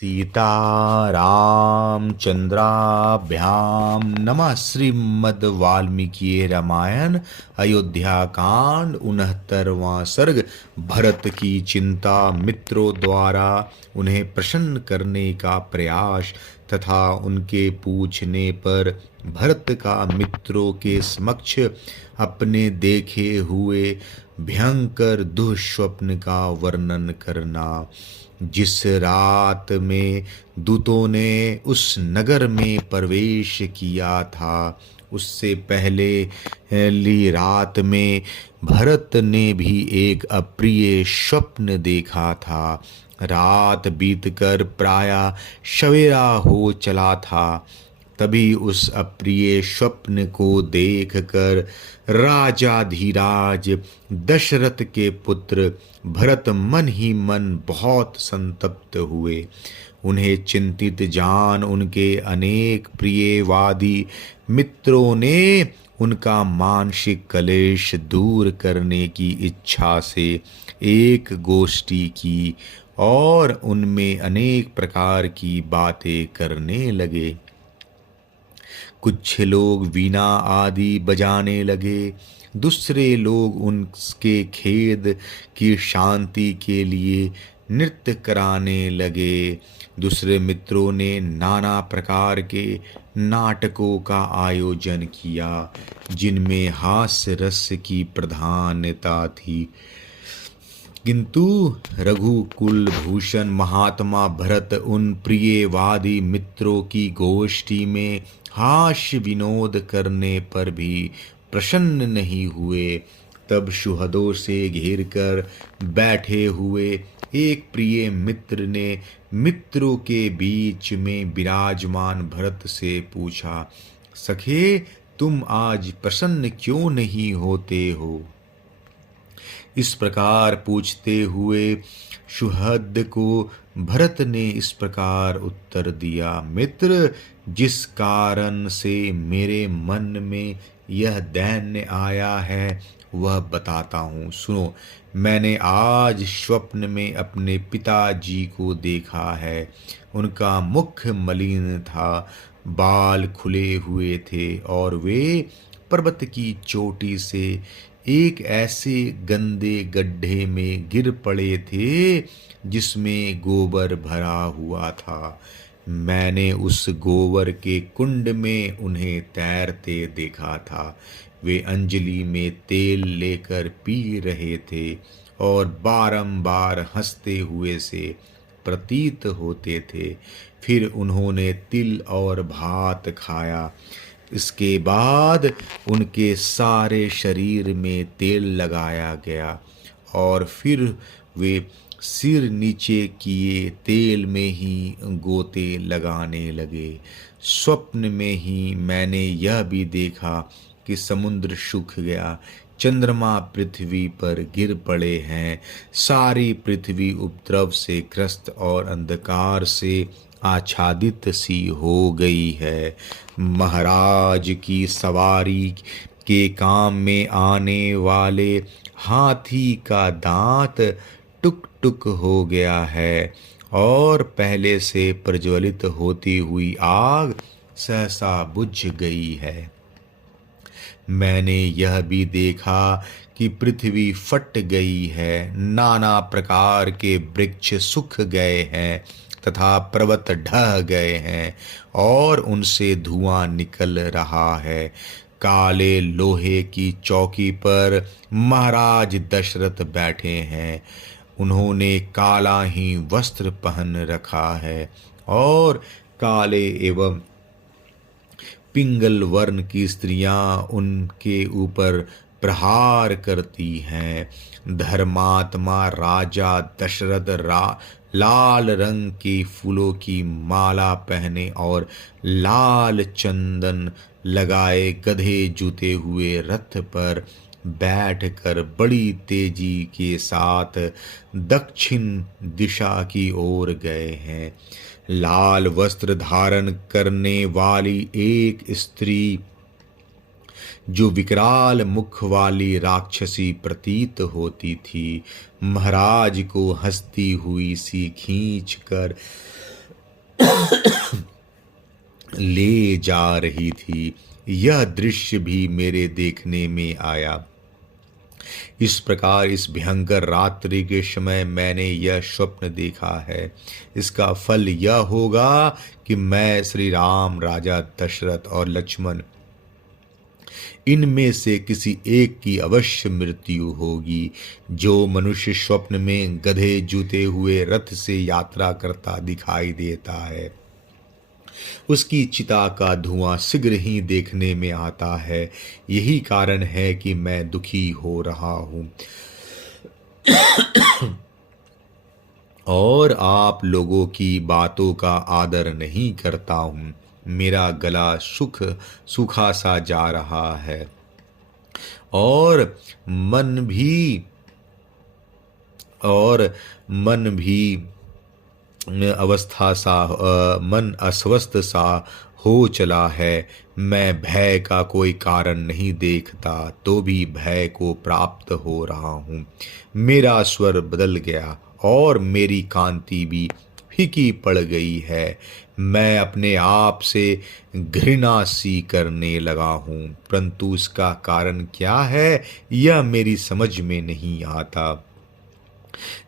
सीतारामचन्द्राभ्यां नमः। श्रीमद् वाल्मीकि रामायण अयोध्या कांड 69वां सर्ग। भरत की चिंता, मित्रों द्वारा उन्हें प्रसन्न करने का प्रयास तथा उनके पूछने पर भरत का मित्रों के समक्ष अपने देखे हुए भयंकर दुःस्वप्न का वर्णन करना। जिस रात में दूतों ने उस नगर में प्रवेश किया था, उससे पहले रात में भरत ने भी एक अप्रिय स्वप्न देखा था। रात बीतकर प्रायः सवेरा हो चला था। तभी उस अप्रिय स्वप्न को देखकर राजाधिराज दशरथ के पुत्र भरत मन ही मन बहुत संतप्त हुए। उन्हें चिंतित जान उनके अनेक प्रियवादी मित्रों ने उनका मानसिक कलेश दूर करने की इच्छा से एक गोष्ठी की और उनमें अनेक प्रकार की बातें करने लगे। कुछ लोग वीणा आदि बजाने लगे, दूसरे लोग उनके खेद की शांति के लिए नृत्य कराने लगे। दूसरे मित्रों ने नाना प्रकार के नाटकों का आयोजन किया, जिनमें हास्य रस की प्रधानता थी। किंतु रघुकुल भूषण महात्मा भरत उन प्रियवादी मित्रों की गोष्ठी में हास्य विनोद करने पर भी प्रसन्न नहीं हुए। तब सुहृदों से घेर कर बैठे हुए एक प्रिय मित्र ने मित्रों के बीच में विराजमान भरत से पूछा, सखे, तुम आज प्रसन्न क्यों नहीं होते हो? इस प्रकार पूछते हुए सुहृद को भरत ने इस प्रकार उत्तर दिया, मित्र, जिस कारण से मेरे मन में यह दैन्य आया है वह बताता हूँ, सुनो। मैंने आज स्वप्न में अपने पिताजी को देखा है। उनका मुख मलिन था, बाल खुले हुए थे और वे पर्वत की चोटी से एक ऐसे गंदे गड्ढे में गिर पड़े थे जिसमें गोबर भरा हुआ था। मैंने उस गोबर के कुंड में उन्हें तैरते देखा था। वे अंजलि में तेल लेकर पी रहे थे और बारंबार हंसते हुए से प्रतीत होते थे। फिर उन्होंने तिल और भात खाया। इसके बाद उनके सारे शरीर में तेल लगाया गया और फिर वे सिर नीचे किए तेल में ही गोते लगाने लगे। स्वप्न में ही मैंने यह भी देखा कि समुद्र सूख गया, चंद्रमा पृथ्वी पर गिर पड़े हैं, सारी पृथ्वी उपद्रव से ग्रस्त और अंधकार से आच्छादित सी हो गई है। महाराज की सवारी के काम में आने वाले हाथी का दांत टुक टुक हो गया है और पहले से प्रज्वलित होती हुई आग सहसा बुझ गई है। मैंने यह भी देखा कि पृथ्वी फट गई है, नाना प्रकार के वृक्ष सूख गए हैं तथा पर्वत ढह गए हैं और उनसे धुआं निकल रहा है। काले लोहे की चौकी पर महाराज दशरथ बैठे हैं। उन्होंने काला ही वस्त्र पहन रखा है और काले एवं पिंगल वर्ण की स्त्रियां उनके ऊपर प्रहार करती हैं। धर्मात्मा राजा दशरथ लाल रंग के फूलों की माला पहने और लाल चंदन लगाए गधे जुते हुए रथ पर बैठकर बड़ी तेजी के साथ दक्षिण दिशा की ओर गए हैं। लाल वस्त्र धारण करने वाली एक स्त्री, जो विकराल मुख वाली राक्षसी प्रतीत होती थी, महाराज को हंसती हुई सी खींच कर ले जा रही थी। यह दृश्य भी मेरे देखने में आया। इस प्रकार इस भयंकर रात्रि के समय मैंने यह स्वप्न देखा है। इसका फल यह होगा कि मैं श्री राम, राजा दशरथ और लक्ष्मण, इनमें से किसी एक की अवश्य मृत्यु होगी। जो मनुष्य स्वप्न में गधे जूते हुए रथ से यात्रा करता दिखाई देता है, उसकी चिता का धुआं शीघ्र ही देखने में आता है। यही कारण है कि मैं दुखी हो रहा हूं और आप लोगों की बातों का आदर नहीं करता हूं। मेरा गला सूखा सा जा रहा है और मन भी और मन भी मन अस्वस्थ सा हो चला है। मैं भय का कोई कारण नहीं देखता, तो भी भय को प्राप्त हो रहा हूँ। मेरा स्वर बदल गया और मेरी कांति भी फीकी पड़ गई है। मैं अपने आप से घृणा सी करने लगा हूँ, परंतु इसका कारण क्या है यह मेरी समझ में नहीं आता।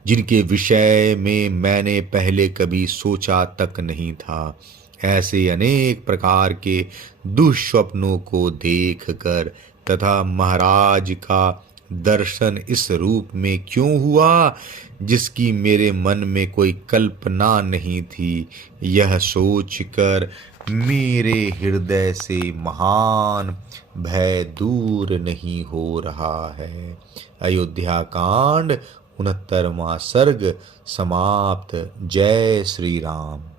जिनके विषय में मैंने पहले कभी सोचा तक नहीं था, ऐसे अनेक प्रकार के दुष्स्वप्नों को देखकर तथा महाराज का दर्शन इस रूप में क्यों हुआ जिसकी मेरे मन में कोई कल्पना नहीं थी, यह सोचकर मेरे हृदय से महान भय दूर नहीं हो रहा है। अयोध्या कांड 69वां सर्ग समाप्त। जय श्री राम।